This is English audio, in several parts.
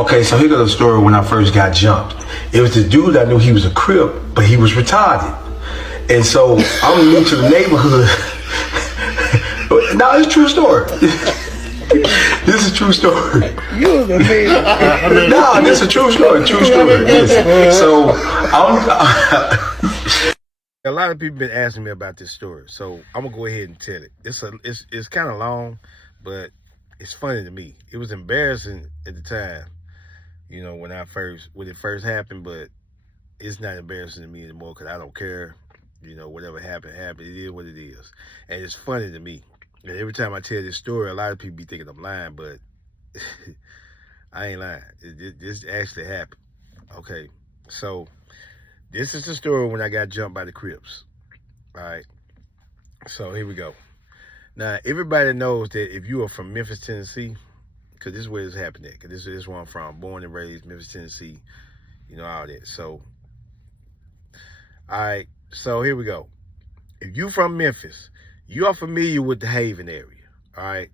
Okay, so here goes the story when I first got jumped. It was the dude I knew he was a Crip, but he was retarded. And so I'm new to the neighborhood. No, it's a true story. This is a true story. You was amazing. No, this is a true story. True story. Yes. So a lot of people been asking me about this story, so I'm gonna go ahead and tell it. It's kind of long, but it's funny to me. It was embarrassing at the time, you know, when it first happened, but it's not embarrassing to me anymore because I don't care. You know, whatever happened, happened. It is what it is, and it's funny to me. And every time I tell this story, a lot of people be thinking I'm lying, but I ain't lying. This actually happened. Okay, so this is the story when I got jumped by the Crips. All right, so here we go. Now, everybody knows that if you are from Memphis, Tennessee, because this is where it's happening, because this is where I'm from, born and raised, Memphis, Tennessee, you know, all that. So, all right, so here we go. If you from Memphis, you are familiar with the Haven area, all right?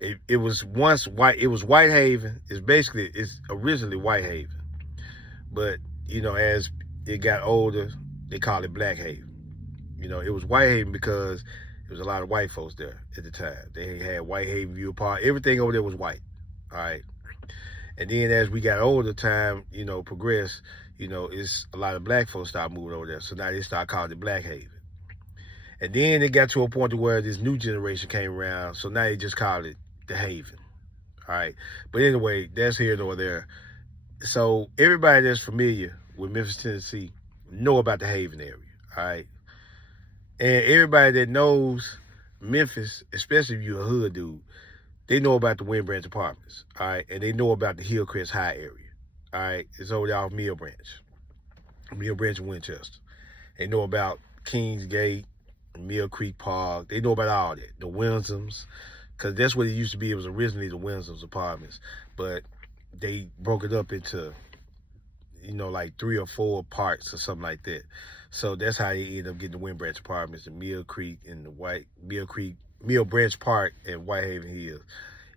It was once White, it was White Haven. It's originally White Haven. But, you know, as it got older, they call it Black Haven. You know, it was White Haven because there was a lot of white folks there at the time. They had White Haven View Park. Everything over there was white, all right? And then as we got older, time, you know, progressed, you know, it's a lot of black folks started moving over there. So now they start calling it Black Haven. And then it got to a point to where this new generation came around. So now they just call it the Haven, all right? But anyway, that's here nor there. So everybody that's familiar with Memphis, Tennessee, know about the Haven area, all right? And everybody that knows Memphis, especially if you're a hood dude, they know about the Wind Branch Apartments, all right? And they know about the Hillcrest High area, all right? It's over there off Mill Branch and Winchester. They know about Kingsgate, Mill Creek Park. They know about all that. The Winsoms, because that's what it used to be. It was originally the Winsoms Apartments, but they broke it up into, you know, like 3 or 4 parts or something like that. So that's how they ended up getting the Wind Branch Apartments, the Mill Creek and Mill Branch Park and Whitehaven Hills.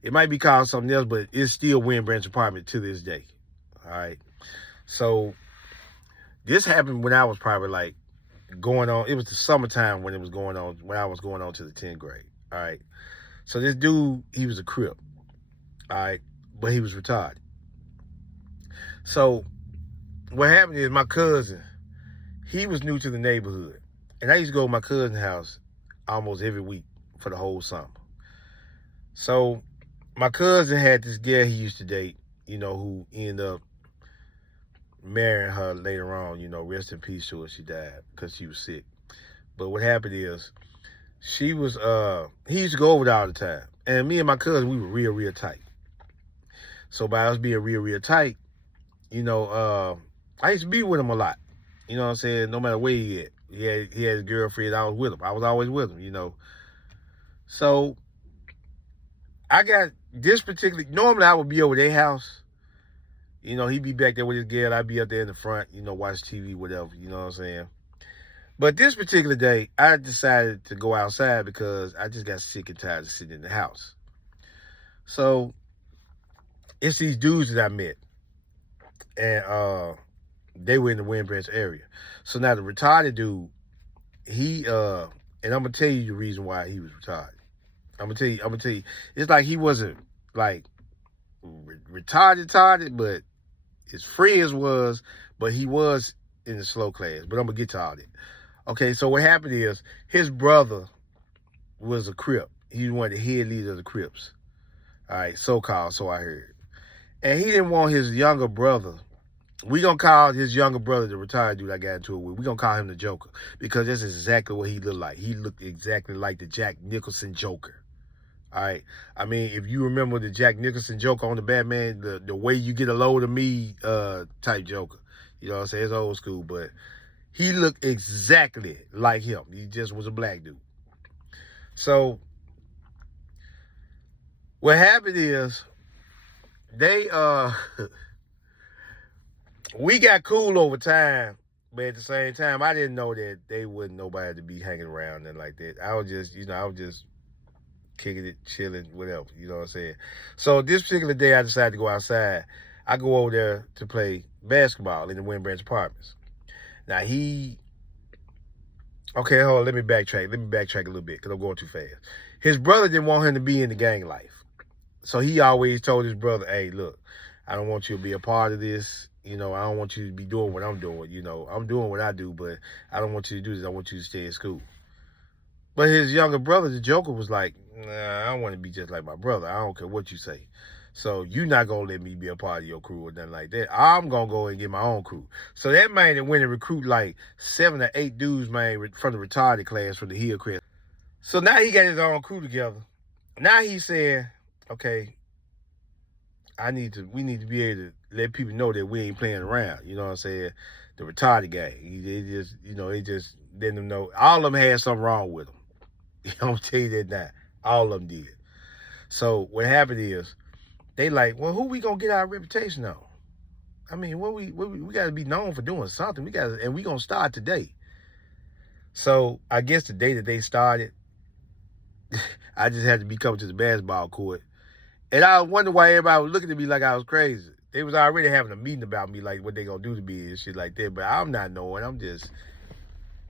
It might be called something else, but it's still Wind Branch Apartment to this day. All right. So this happened when I was probably like going on. It was the summertime when it was going on, when I was going on to the 10th grade. All right. So this dude, he was a Crip. All right. But he was retarded. So what happened is my cousin, he was new to the neighborhood. And I used to go to my cousin's house almost every week for the whole summer. So my cousin had this girl he used to date, you know, who ended up marrying her later on, you know, rest in peace to her. She died because she was sick. But what happened is, she was, he used to go over there all the time. And me and my cousin, we were real tight. So by us being real tight, you know, I used to be with him a lot. You know what I'm saying? No matter where he at. He had a girlfriend, I was with him. I was always with him, you know. So I got this particular, normally I would be over their house. You know, he'd be back there with his girl. I'd be up there in the front, you know, watch TV, whatever, you know what I'm saying? But this particular day, I decided to go outside because I just got sick and tired of sitting in the house. So it's these dudes that I met. And they were in the Wind Branch area. So now the retarded dude, he, and I'm going to tell you the reason why he was retarded. I'm going to tell you. It's like he wasn't like retarded, but his friends was, but he was in the slow class. But I'm going to get to all that. Okay, so what happened is his brother was a Crip. He was one of the head leaders of the Crips. All right, so-called, so I heard. And he didn't want his younger brother. We gonna call his younger brother, the retired dude I got into it with, we gonna call him the Joker, because that's exactly what he looked like. He looked exactly like the Jack Nicholson Joker. All right. I mean, if you remember the Jack Nicholson Joker on the Batman, the way you get a load of me type Joker. You know what I'm saying? It's old school, but he looked exactly like him. He just was a black dude. So what happened is they we got cool over time, but at the same time, I didn't know that they wasn't nobody to be hanging around and like that. I was just, you know, I was just kicking it, chilling, whatever, you know what I'm saying? So this particular day, I decided to go outside. I go over there to play basketball in the Wind Branch Apartments. Now okay, hold on, let me backtrack a little bit because I'm going too fast. His brother didn't want him to be in the gang life. So he always told his brother, hey, look, I don't want you to be a part of this. I don't want you to be doing what I'm doing. I'm doing what I do, but I don't want you to do this. I want you to stay in school. But his younger brother, the Joker, was like, nah, I want to be just like my brother. I don't care what you say. So you're not going to let me be a part of your crew or nothing like that. I'm going to go and get my own crew. So that man that went and recruit like 7 or 8 dudes, man, from the retarded class from the Hillcrest. So now he got his own crew together. Now he's saying, okay, we need to be able to let people know that we ain't playing around. You know what I'm saying? The retarded gang. They just letting them know. All of them had something wrong with them. I'm gonna tell you that now. All of them did. So what happened is, they like, well, who we gonna get our reputation on? I mean, we gotta be known for doing something. And we gonna start today. So I guess the day that they started, I just had to be coming to the basketball court. And I wonder why everybody was looking at me like I was crazy. They was already having a meeting about me, like what they gonna do to me and shit like that. But I'm not knowing. I'm just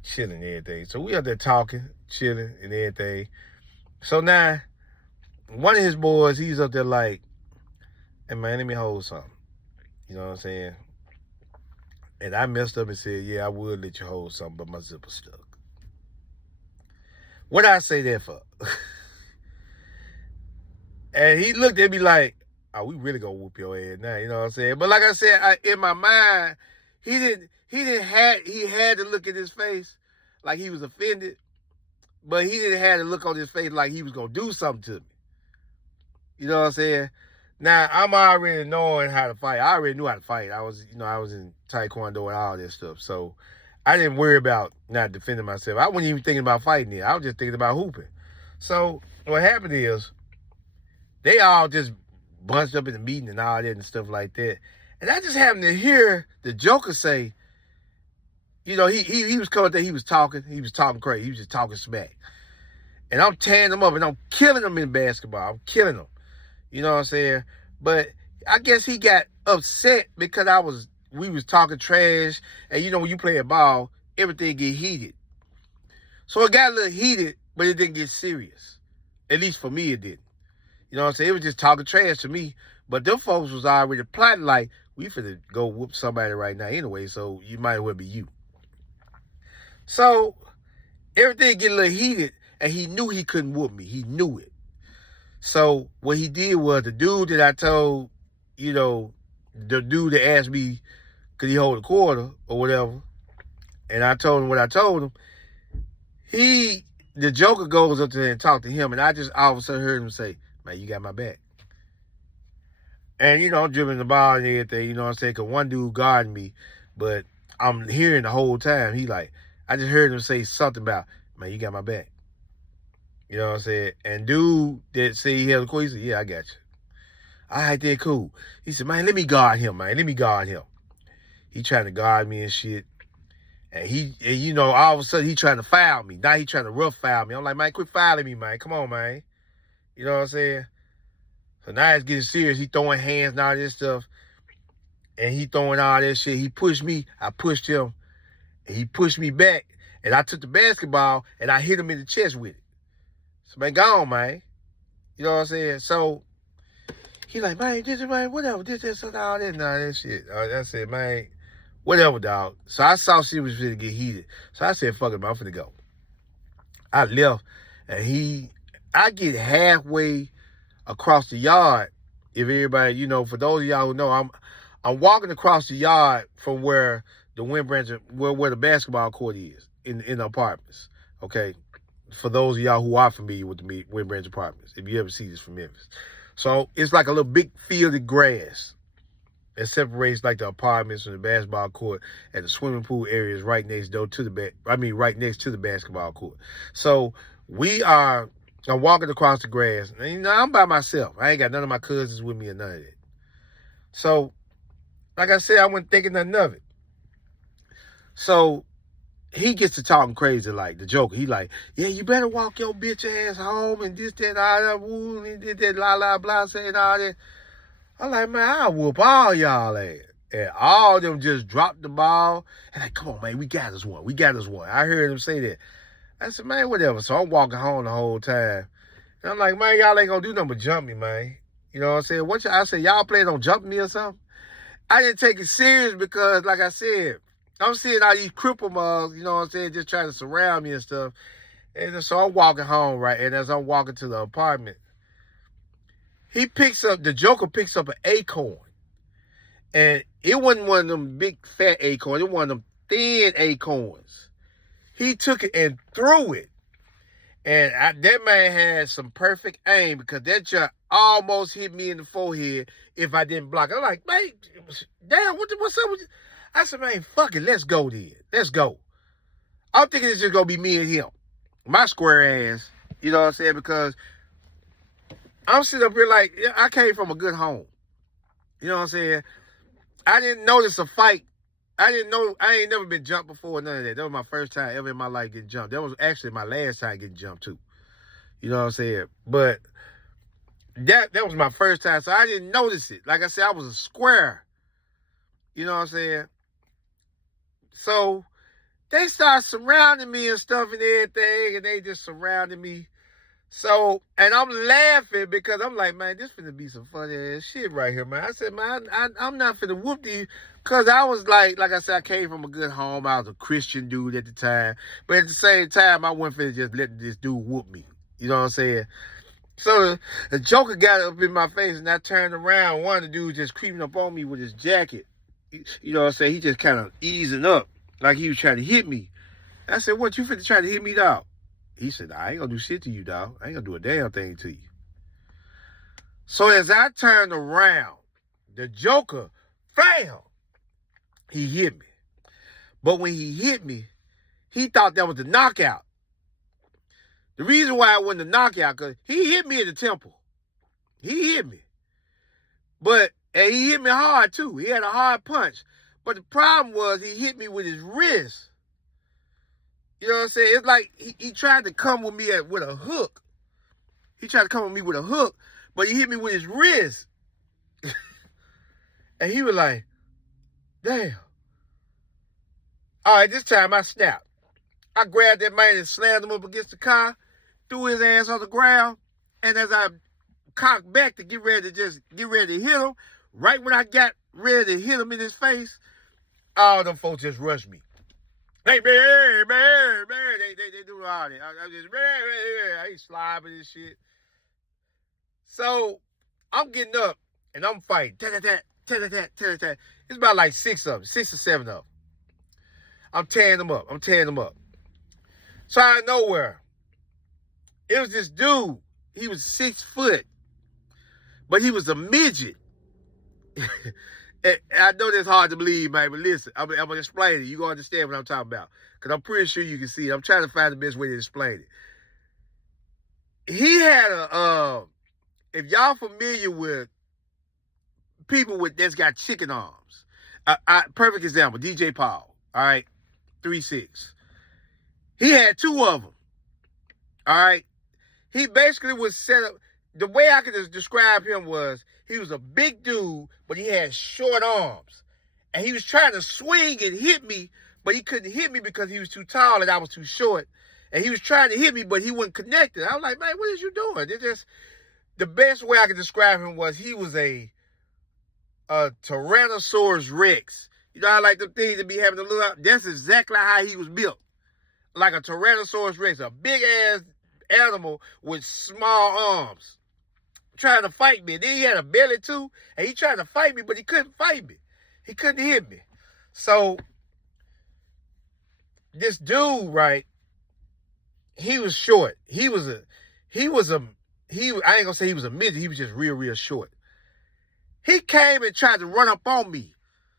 chilling and everything. So we up there talking, chilling and everything. So now, one of his boys, he's up there like, hey man, let me hold something. You know what I'm saying? And I messed up and said, yeah, I would let you hold something, but my zipper stuck. What I say that for? And he looked at me like, oh, we really gonna whoop your ass now, you know what I'm saying? But like I said, in my mind, he had to look at his face like he was offended, but he didn't have to look on his face like he was gonna do something to me. You know what I'm saying? Now I'm already knowing how to fight. I already knew how to fight. I was in Taekwondo and all that stuff. So I didn't worry about not defending myself. I wasn't even thinking about fighting it. I was just thinking about hooping. So what happened is, they all just bunched up in the meeting and all that and stuff like that. And I just happened to hear the Joker say, he was coming there, he was talking crazy, he was just talking smack. And I'm tearing him up and I'm killing him in basketball. I'm killing him. You know what I'm saying? But I guess he got upset because we was talking trash. And when you play a ball, everything get heated. So it got a little heated, but it didn't get serious. At least for me, it didn't. You know what I'm saying? It was just talking trash to me. But them folks was already plotting like, we finna go whoop somebody right now anyway, so you might as well be you. So everything get a little heated, and he knew he couldn't whoop me. He knew it. So what he did was, the dude that I told, the dude that asked me, could he hold a quarter or whatever, and I told him what I told him, the Joker goes up to him and talk to him, and I just all of a sudden heard him say, man, you got my back. And, I'm dribbling the ball and everything, you know what I'm saying? Because one dude guarding me, but I'm hearing the whole time, I just heard him say something about, man, you got my back. You know what I'm saying? And dude that said he held the court, he said, yeah, I got you. All right, then, cool. He said, man, let me guard him, man. Let me guard him. He trying to guard me and shit. And all of a sudden, he trying to foul me. Now he trying to rough foul me. I'm like, man, quit fouling me, man. Come on, man. You know what I'm saying? So now it's getting serious. He throwing hands and all this stuff. And he throwing all that shit. He pushed me. I pushed him. And he pushed me back. And I took the basketball and I hit him in the chest with it. So, man, go on, man. You know what I'm saying? So he like, man, whatever. This, and all that, and all that shit. I said, man, whatever, dog. So I saw shit was going to get heated. So I said, fuck it, man, I'm finna go. I left. And I get halfway across the yard. If everybody, for those of y'all who know, I'm walking across the yard from where the Wind Branch, where the basketball court is in the apartments. Okay, for those of y'all who are familiar with the Wind Branch apartments, if you ever see this from Memphis, so it's like a little big field of grass that separates like the apartments from the basketball court, and the swimming pool area is right next door to right next to the basketball court. So I'm walking across the grass, and I'm by myself. I ain't got none of my cousins with me or none of that. So, like I said, I wasn't thinking nothing of it. So, he gets to talking crazy like the Joker. He like, yeah, you better walk your bitch ass home and this, that, all that, woo, and this, that, la, la, blah, saying all that. I'm like, man, I'll whoop all y'all ass. And all of them just dropped the ball. And like, come on, man, we got us one. We got us one. I heard them say that. I said, man, whatever. So I'm walking home the whole time. And I'm like, man, y'all ain't gonna do nothing but jump me, man. You know what I'm saying? I said, y'all planning on jumping me or something? I didn't take it serious because, like I said, I'm seeing all these cripple mugs, you know what I'm saying, just trying to surround me and stuff. And so I'm walking home, right? And as I'm walking to the apartment, the Joker picks up an acorn. And it wasn't one of them big fat acorns. It was one of them thin acorns. He took it and threw it. And that man had some perfect aim because that just almost hit me in the forehead if I didn't block. I'm like, man, damn, what's up with you? I said, man, fuck it, let's go then. Let's go. I'm thinking it's just going to be me and him. My square ass, you know what I'm saying? Because I'm sitting up here like, I came from a good home. You know what I'm saying? I didn't notice a fight. I ain't never been jumped before, none of that. That was my first time ever in my life getting jumped. That was actually my last time getting jumped too. You know what I'm saying? But that was my first time, so I didn't notice it. Like I said, I was a square. You know what I'm saying? So they started surrounding me and stuff and everything, and they just surrounded me. So, and I'm laughing because I'm like, man, this finna be some funny ass shit right here, man. I said, man, I'm not finna whoop you. Because I was like I said, I came from a good home. I was a Christian dude at the time. But at the same time, I wasn't finna just let this dude whoop me. You know what I'm saying? So the Joker got up in my face, and I turned around. One of the dudes just creeping up on me with his jacket. You know what I'm saying? He just kind of easing up like he was trying to hit me. I said, what, you finna try to hit me, dog? He said, nah, I ain't gonna do shit to you, dog. I ain't gonna do a damn thing to you. So as I turned around, the Joker, bam, he hit me. But when he hit me, he thought that was a knockout. The reason why it wasn't a knockout, because he hit me in the temple. He hit me. And he hit me hard, too. He had a hard punch. But the problem was he hit me with his wrist. You know what I'm saying? It's like he tried to come with me with a hook. He tried to come with me with a hook, but he hit me with his wrist. And he was like, damn. All right, this time I snapped. I grabbed that man and slammed him up against the car, threw his ass on the ground, and as I cocked back to get ready to hit him, right when I got ready to hit him in his face, all them folks just rushed me. Hey, man, they do all that. I just, I ain't slobbing and shit. So I'm getting up and I'm fighting. It's about like 6 of them, 6 or 7 of them. I'm tearing them up. So out of nowhere, it was this dude. He was 6 foot, but he was a midget. And I know that's hard to believe, man, but listen, I'm going to explain it. You're going to understand what I'm talking about. Because I'm pretty sure you can see it. I'm trying to find the best way to explain it. He had if y'all familiar with people that's got chicken arms. Perfect example, DJ Paul, all right, 3-6. He had 2 of them, all right. He basically was set up. The way I could describe him was he was a big dude, but he had short arms. And he was trying to swing and hit me, but he couldn't hit me because he was too tall and I was too short. And he was trying to hit me, but he wasn't connected. I was like, man, what is you doing? The best way I could describe him was he was a Tyrannosaurus Rex. You know how like the things that be having a little, that's exactly how he was built. Like a Tyrannosaurus Rex, a big ass animal with small arms. Trying to fight me. And then he had a belly too, and he tried to fight me, but he couldn't fight me. He couldn't hit me. So this dude, right? He was short. I ain't gonna say he was a midget. He was just real short. He came and tried to run up on me,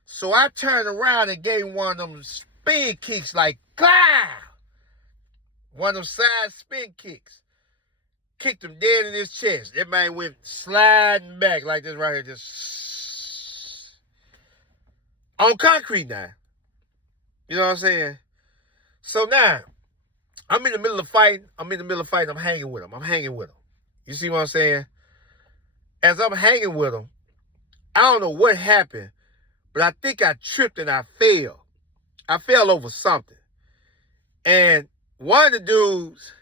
so I turned around and gave him one of them spin kicks, like Gah! One of them side spin kicks. Kicked him dead in his chest. That man went sliding back like this right here, just on concrete now. You know what I'm saying? So now, I'm in the middle of fighting. I'm hanging with him. You see what I'm saying? As I'm hanging with him, I don't know what happened, but I think I tripped and I fell. I fell over something. And one of the dudes,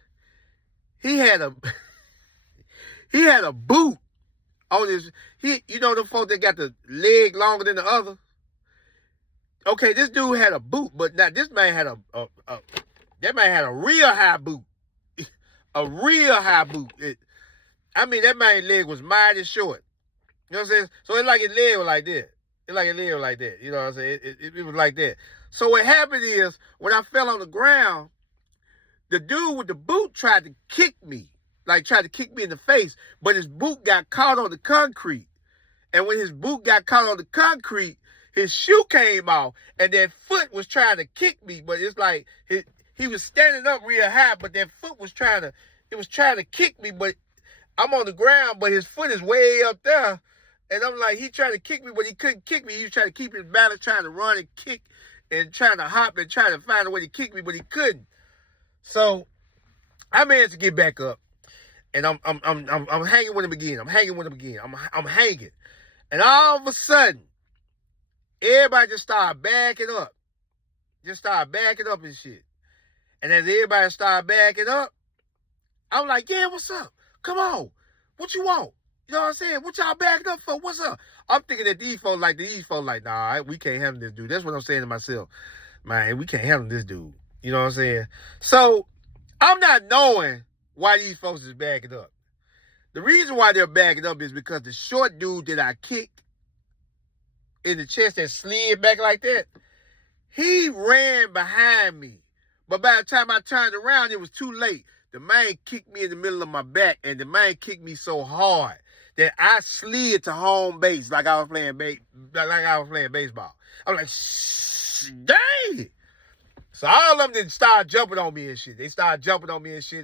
he had a he had a boot on his, you know the folks that got the leg longer than the other? Okay, this dude had a boot, but now this man had that man had a real high boot. A real high boot. That man's leg was mighty short. You know what I'm saying? So it's like his leg was like that. It's like his leg was like that. You know what I'm saying? It was like that. So what happened is, when I fell on the ground, the dude with the boot tried to kick me. Like, tried to kick me in the face, but his boot got caught on the concrete. And when his boot got caught on the concrete, his shoe came off, and that foot was trying to kick me, but it's like he was standing up real high, but that foot was trying to kick me, but I'm on the ground, but his foot is way up there. And I'm like, he tried to kick me, but he couldn't kick me. He was trying to keep his balance, trying to run and kick and trying to hop and trying to find a way to kick me, but he couldn't. So I managed to get back up, and I'm hanging with him again. I'm hanging. And all of a sudden, everybody just started backing up. And shit. And as everybody started backing up, I'm like, yeah, what's up? Come on. What you want? You know what I'm saying? What y'all backing up for? What's up? I'm thinking that these folks like, nah, we can't handle this dude. That's what I'm saying to myself. Man, we can't handle this dude. You know what I'm saying? So I'm not knowing why these folks is backing up. The reason why they're backing up is because the short dude that I kicked in the chest that slid back like that, he ran behind me. But by the time I turned around, it was too late. The man kicked me in the middle of my back, and the man kicked me so hard that I slid to home base like I was playing baseball. I'm like, dang. So all of them start jumping on me and shit.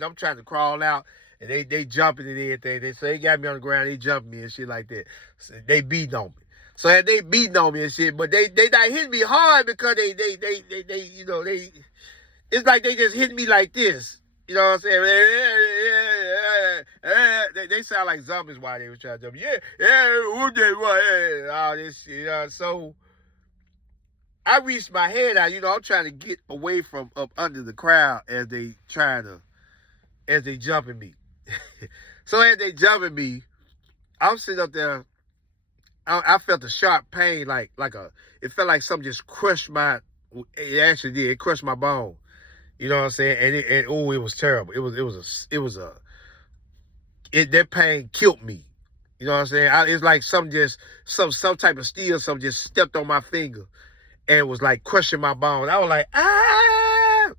I'm trying to crawl out, and they jumping and everything. They got me on the ground. They jumping me and shit like that. So they beating on me. So they beating on me and shit, but they not hitting me hard because they you know, it's like they just hit me like this. You know what I'm saying? They sound like zombies while they was trying to jump. All this shit. You know? So I reached my head out. You know, I'm trying to get away from up under the crowd as they jumping me. So as they jumping me, I'm sitting up there. I felt a sharp pain, it felt like something just crushed it actually did. It crushed my bone. You know what I'm saying? And it was terrible. That pain killed me. You know what I'm saying? It's like some type of steel, something just stepped on my finger and was like crushing my bone. I was like, ah!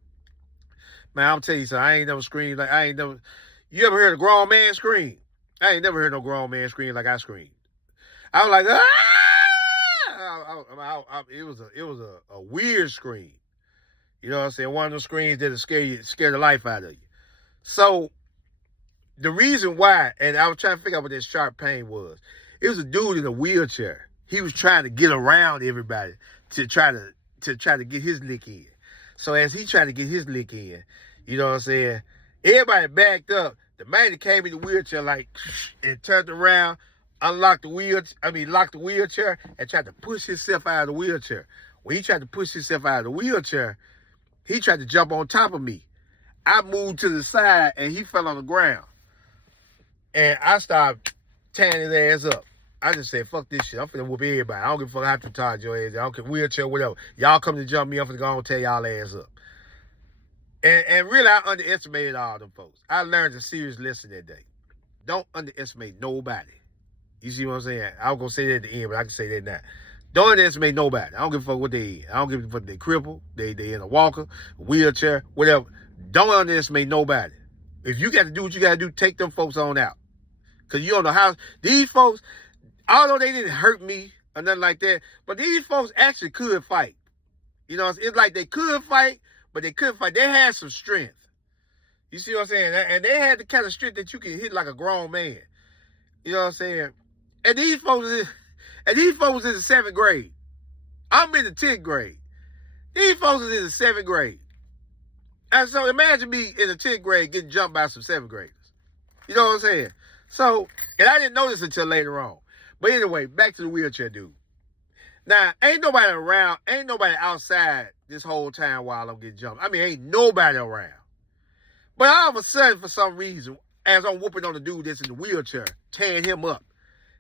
Man, I'm telling you something. I ain't never screamed you ever heard a grown man scream? I ain't never heard no grown man scream like I screamed. I was like, ah! It was a weird scream. You know what I'm saying? One of those screams that'll scare the life out of you. So the reason why, and I was trying to figure out what that sharp pain was. It was a dude in a wheelchair. He was trying to get around everybody to try to get his lick in. So as he tried to get his lick in, you know what I'm saying? Everybody backed up. The man that came in the wheelchair and turned around, locked the wheelchair and tried to push himself out of the wheelchair. When he tried to push himself out of the wheelchair, he tried to jump on top of me. I moved to the side and he fell on the ground. And I started tearing his ass up. I just said, fuck this shit. I'm finna whoop everybody. I don't give a fuck how to charge your ass. I don't care, wheelchair, whatever. Y'all come to jump me, I'm finna go on and tear y'all ass up. And really, I underestimated all them folks. I learned a serious lesson that day. Don't underestimate nobody. You see what I'm saying? I was going to say that at the end, but I can say that now. Don't underestimate nobody. I don't give a fuck what they is. I don't give a fuck if they crippled, they in a walker, wheelchair, whatever. Don't underestimate nobody. If you got to do what you got to do, take them folks on out. Because you don't know how. These folks, although they didn't hurt me or nothing like that, but these folks actually could fight. You know, it's like they could fight, but they couldn't fight. They had some strength. You see what I'm saying? And they had the kind of strength that you can hit like a grown man. You know what I'm saying? And these folks is in the 7th grade. I'm in the 10th grade. These folks is in the 7th grade. And so imagine me in the 10th grade getting jumped by some 7th graders. You know what I'm saying? So, and I didn't know this until later on. But anyway, back to the wheelchair dude. Now, ain't nobody around, ain't nobody outside this whole time while I'm getting jumped. I mean, ain't nobody around. But all of a sudden, for some reason, as I'm whooping on the dude that's in the wheelchair, tearing him up,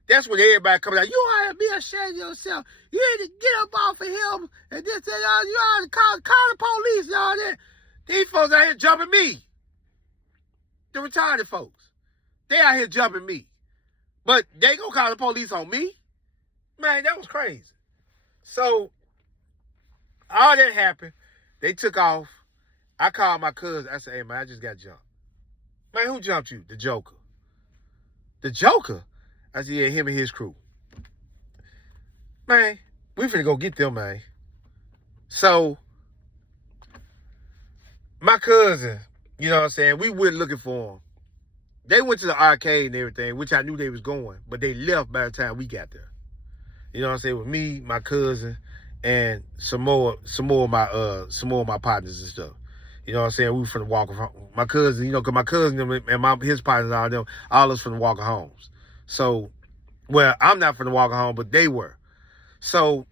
that's when everybody comes out, you ought to be ashamed of yourself. You need to get up off of him and this and that. You ought to call the police and all that. These folks out here jumping me. The retarded folks. They out here jumping me. But they gonna call the police on me? Man, that was crazy. So, all that happened. They took off. I called my cousin. I said, hey, man, I just got jumped. Man, who jumped you? The Joker. The Joker? I said, yeah, him and his crew. Man, we finna go get them, man. So, my cousin, you know what I'm saying, we went looking for them. They went to the arcade and everything, which I knew they was going, but they left by the time we got there. You know what I'm saying? With me, my cousin, and some more of my partners and stuff. You know what I'm saying? We were from the Walker home. My cousin, you know, because my cousin and his partners, all us from the Walker homes. So, well, I'm not from the Walker home, but they were. So,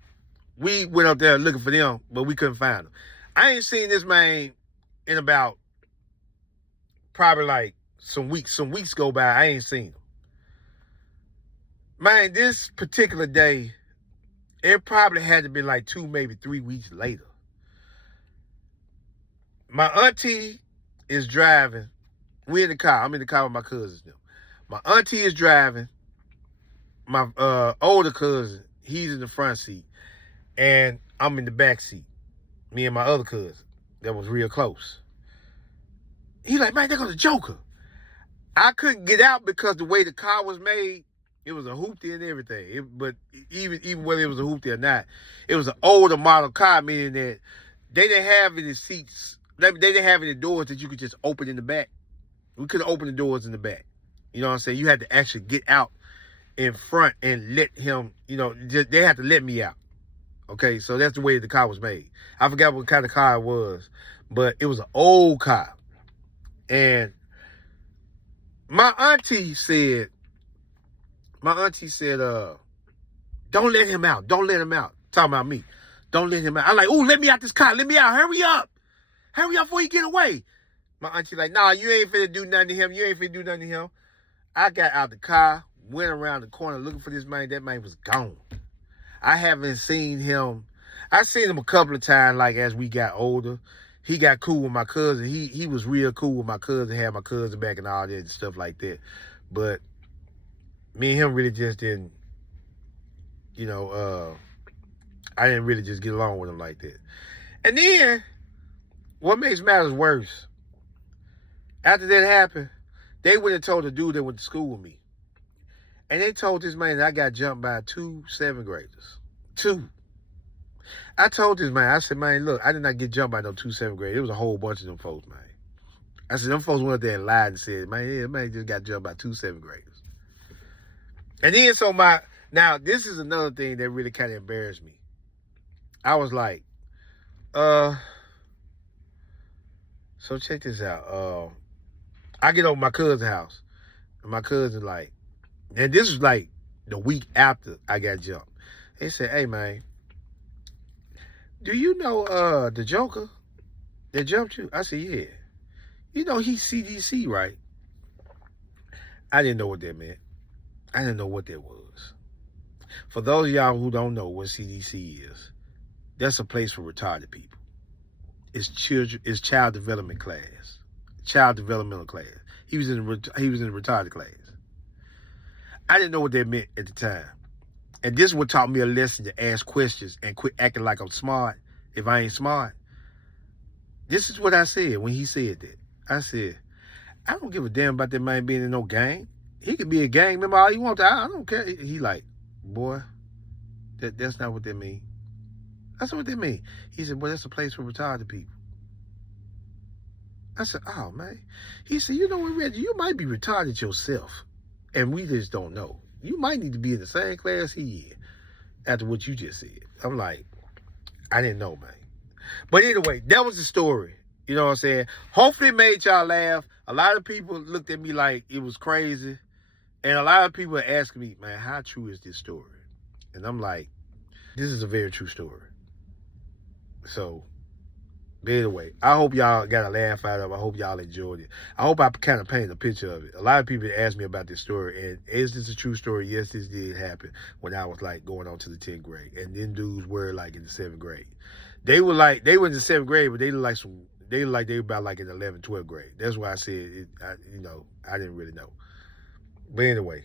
we went up there looking for them, but we couldn't find them. I ain't seen this man in about probably like some weeks go by. I ain't seen him. Man, this particular day, it probably had to be like 2, maybe 3 weeks later. My auntie is driving. We in the car. I'm in the car with my cousins now. My auntie is driving. My older cousin, he's in the front seat. And I'm in the back seat. Me and my other cousin. That was real close. He's like, man, there goes the Joker. I couldn't get out because the way the car was made, it was a hoopty and everything. But even whether it was a hoopty or not, it was an older model car, meaning that they didn't have any seats. They didn't have any doors that you could just open in the back. We couldn't open the doors in the back. You know what I'm saying? You had to actually get out in front and let him, you know, they had to let me out. Okay, so that's the way the car was made. I forgot what kind of car it was, but it was an old car. And my auntie said, don't let him out. Don't let him out. Talking about me. Don't let him out. I'm like, ooh, let me out this car. Let me out. Hurry up. Hurry up before he get away. My auntie like, nah, you ain't finna do nothing to him. You ain't finna do nothing to him. I got out the car, went around the corner looking for this man. That man was gone. I haven't seen him. I seen him a couple of times, like as we got older. He got cool with my cousin. He was real cool with my cousin, had my cousin back and all that and stuff like that. But me and him really just didn't, you know, I didn't really just get along with him like that. And then, what makes matters worse, after that happened, they went and told the dude that went to school with me. And they told this man that I got jumped by 2 7th graders. 2. I told this man, I said, man, look, I did not get jumped by no 2 7th graders. It was a whole bunch of them folks, man. I said, them folks went up there and lied and said, man, yeah, man just got jumped by 2 7th graders. And then now this is another thing that really kind of embarrassed me. I was like, so check this out. I get over my cousin's house. And my cousin like, and this was like the week after I got jumped. They said, hey man, do you know the Joker that jumped you? I said, yeah. You know he's CDC, right? I didn't know what that meant. I didn't know what that was. For those of y'all who don't know what CDC is, that's a place for retarded people. It's child development class. Child developmental class. He was in the retarded class. I didn't know what that meant at the time. And this is what taught me a lesson to ask questions and quit acting like I'm smart if I ain't smart. This is what I said when he said that. I said, I don't give a damn about that man being in no gang. He could be a gang member all he wants. I don't care. He like, boy, that's not what that mean. That's not what that mean. He said, boy, that's a place for retarded people. I said, oh, man. He said, you know what, Reggie, you might be retarded yourself, and we just don't know. You might need to be in the same class he is after what you just said. I'm like, I didn't know, man. But anyway, that was the story. You know what I'm saying? Hopefully it made y'all laugh. A lot of people looked at me like it was crazy. And a lot of people are asking me, man, how true is this story? And I'm like, this is a very true story. So, anyway, I hope y'all got a laugh out of it. I hope y'all enjoyed it. I hope I kind of painted a picture of it. A lot of people asked me about this story, and is this a true story? Yes, this did happen when I was like going on to the 10th grade, and then dudes were like in the 7th grade. They were in the 7th grade, but they look like they were about like in the 11th, 12th grade. That's why I said it. I didn't really know. But anyway,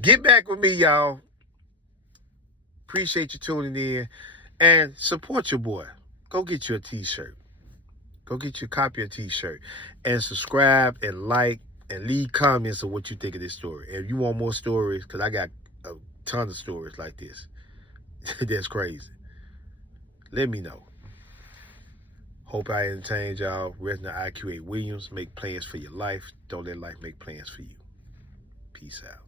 get back with me, y'all. Appreciate you tuning in and support your boy. Go get you a t-shirt. Go get you a copy of a t-shirt and subscribe and like and leave comments of what you think of this story. If you want more stories, because I got a ton of stories like this. That's crazy. Let me know. Hope I entertained y'all. Resident IQ8 Williams. Make plans for your life. Don't let life make plans for you. Peace out.